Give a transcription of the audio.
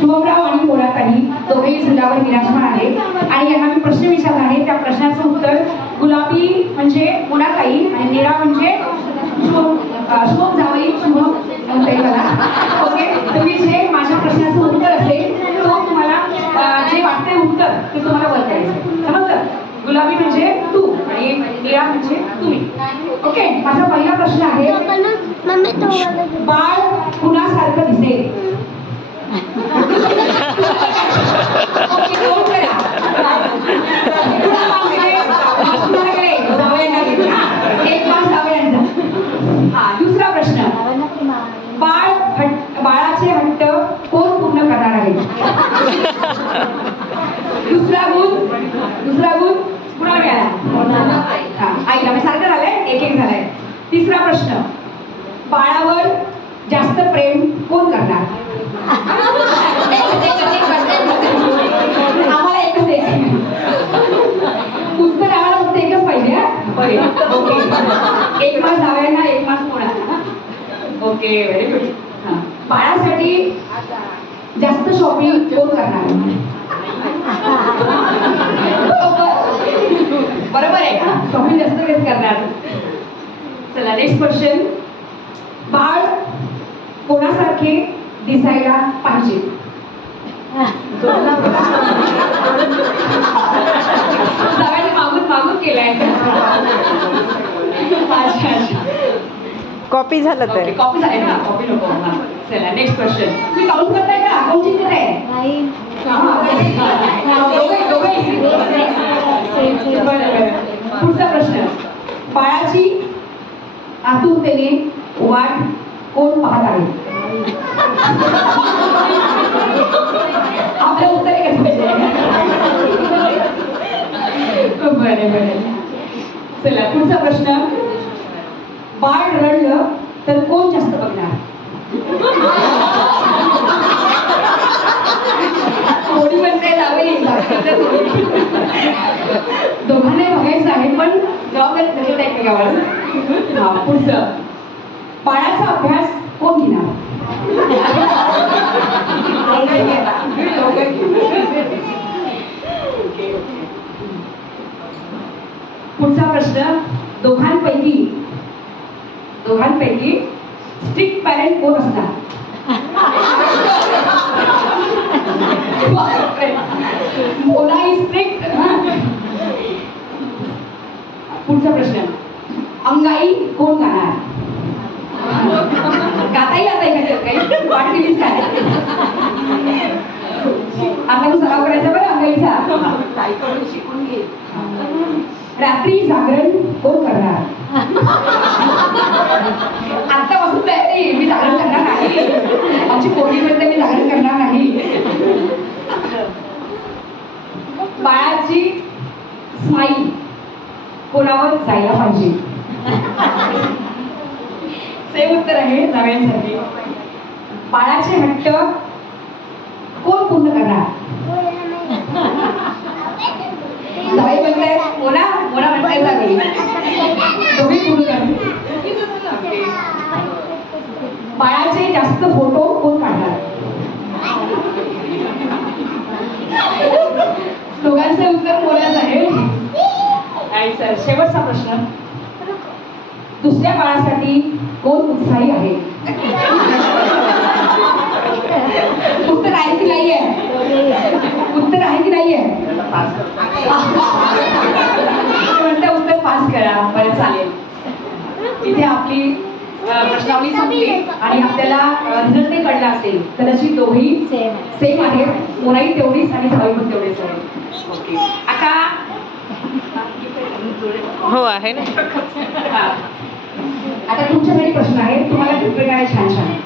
शुभमराव आणि मोनाताई दोघेही सुंदावर विराजमान आहेत आणि यांना मी प्रश्न विचारला आहे. त्या प्रश्नाचं उत्तर गुलाबी म्हणजे मोनाताई आणि निळा म्हणजे शुभम जावई शुभम ताई मला. ओके, तुम्ही जे माझ्या प्रश्नाचं उत्तर असेल तो तुम्हाला जे वाटते उत्तर ते तुम्हाला वर करायचं. समजलं? गुलाबी म्हणजे तू आणि निळा म्हणजे तुम्ही. ओके, माझा पहिला प्रश्न आहे, बाळ कुणासारखं दिसेल? दुसरा प्रश्न, बाळाचे हट्ट कोण पूर्ण करणार आहे? दुसरा गुण कुणाला मिळाला? आईला. मी सारखं झालंय, एक झालंय. तिसरा प्रश्न, बाळावर जास्त प्रेम कोण करणार? आम्हाला एकच उत्तर आम्हाला फक्त एकच पाहिजे. एक मास जावयांना एक मास कोणाला. Okay, very good. बाळासाठी जास्त शॉपिंग कोण करणार? बरोबर आहे, शॉपिंग जास्त वेळेस करणार. चला नेक्स्ट क्वेश्चन, बाळ कोणासारखे दिसायला पाहिजे? सगळ्यांनी मागून केलाय. कॉपी झालं तर कॉपी झाली ना, कॉपी नको. चला नेक्स्ट क्वेश्चन, तुम्ही काउंट करताय का? अकाउंटिंग करताय? पुढचा प्रश्न, बाळाची आतुरतेने वाट कोण पाहत आहे? आपलं उत्तर एकच पाहिजे. बरं. चला पुढचा प्रश्न, बाळ रडलं तर कोण जास्त बघणार? कोणी म्हणते जावे, दोघांना बघायचं आहे पण जबाबदारी धरत आहे गावाला. पुढचं, बाळाचा अभ्यास कोण घेणार? पुढचा प्रश्न, दोघांपैकी स्ट्रिक्ट पॅरेंट कोण असतात? Mona is strict. पुढचा प्रश्न, अंगाई कोण गाणार? गाताही आता काही वाट केलीच काय? आता सराव करायचा बरं अंगाईचा. शिकून घे. रात्री जागरण कोण करणार? आत्तापासून तयारी, मी जागरण करणार नाही. आमची पोटी म्हणते मी जागरण करणार नाही. बाळाची स्माईल कोणावर जायला पाहिजे? सेम उत्तर आहे जावयांसाठी. बाळाचे हट्ट कोण पूर्ण करणार? जावई म्हणताय मोना म्हणताय जावई, दोघे पूर्ण करणार. बाळाचे जास्त फोटो कोण काढणार? दोघांचे उत्तर मोनाच आहे. आणि सर शेवटचा प्रश्न, दुसऱ्या बाळासाठी कोण उत्साही आहे? उत्तर आहे की नाहीये? उत्तर आहे की नाहीये? म्हणता उत्तर पास करा. बरं चालेल. इथे आपली प्रश्नावली संपली आणि आपल्याला रिझल्टही कळला असेल. कदाचित दोघी सेम आहेत. मोनाई तेवढीच आणि जावई पण तेवढीच आहे. ओके, आता हो आहे ना. आता तुमच्यासाठी प्रश्न आहे, तुम्हाला छान